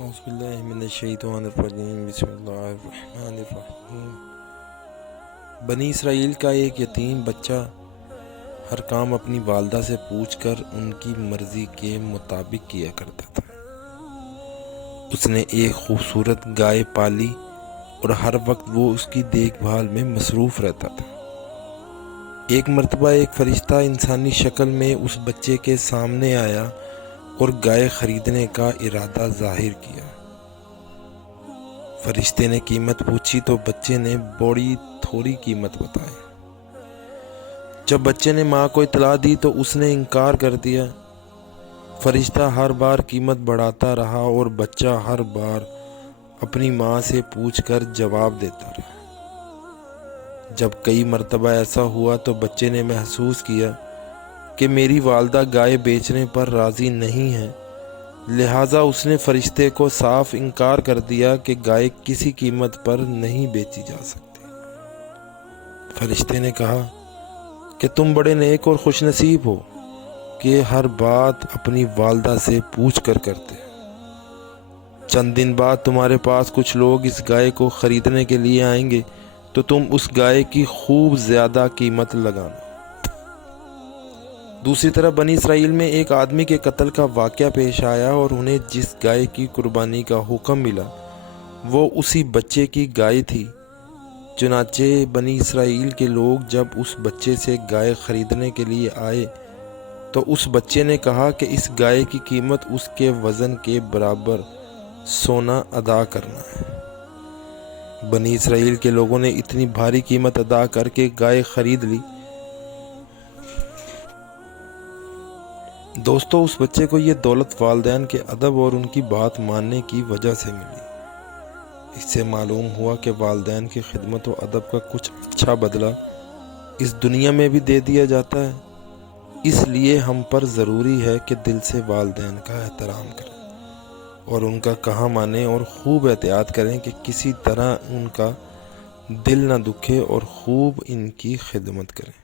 اعوذ باللہ من الشیطان الرجیم بسم اللہ الرحمن الرحیم۔ بنی اسرائیل کا ایک یتیم بچہ ہر کام اپنی والدہ سے پوچھ کر ان کی مرضی کے مطابق کیا کرتا تھا۔ اس نے ایک خوبصورت گائے پالی اور ہر وقت وہ اس کی دیکھ بھال میں مصروف رہتا تھا۔ ایک مرتبہ ایک فرشتہ انسانی شکل میں اس بچے کے سامنے آیا اور گائے خریدنے کا ارادہ ظاہر کیا۔ فرشتے نے قیمت پوچھی تو بچے نے بڑی تھوڑی قیمت بتائی۔ جب بچے نے ماں کو اطلاع دی تو اس نے انکار کر دیا۔ فرشتہ ہر بار قیمت بڑھاتا رہا اور بچہ ہر بار اپنی ماں سے پوچھ کر جواب دیتا رہا۔ جب کئی مرتبہ ایسا ہوا تو بچے نے محسوس کیا کہ میری والدہ گائے بیچنے پر راضی نہیں ہے، لہٰذا اس نے فرشتے کو صاف انکار کر دیا کہ گائے کسی قیمت پر نہیں بیچی جا سکتی۔ فرشتے نے کہا کہ تم بڑے نیک اور خوش نصیب ہو کہ ہر بات اپنی والدہ سے پوچھ کر کرتے ہو۔ چند دن بعد تمہارے پاس کچھ لوگ اس گائے کو خریدنے کے لیے آئیں گے تو تم اس گائے کی خوب زیادہ قیمت لگانا۔ دوسری طرف بنی اسرائیل میں ایک آدمی کے قتل کا واقعہ پیش آیا اور انہیں جس گائے کی قربانی کا حکم ملا وہ اسی بچے کی گائے تھی۔ چنانچہ بنی اسرائیل کے لوگ جب اس بچے سے گائے خریدنے کے لیے آئے تو اس بچے نے کہا کہ اس گائے کی قیمت اس کے وزن کے برابر سونا ادا کرنا ہے۔ بنی اسرائیل کے لوگوں نے اتنی بھاری قیمت ادا کر کے گائے خرید لی۔ دوستو، اس بچے کو یہ دولت والدین کے ادب اور ان کی بات ماننے کی وجہ سے ملی۔ اس سے معلوم ہوا کہ والدین کی خدمت و ادب کا کچھ اچھا بدلہ اس دنیا میں بھی دے دیا جاتا ہے۔ اس لیے ہم پر ضروری ہے کہ دل سے والدین کا احترام کریں اور ان کا کہا مانیں اور خوب احتیاط کریں کہ کسی طرح ان کا دل نہ دکھے اور خوب ان کی خدمت کریں۔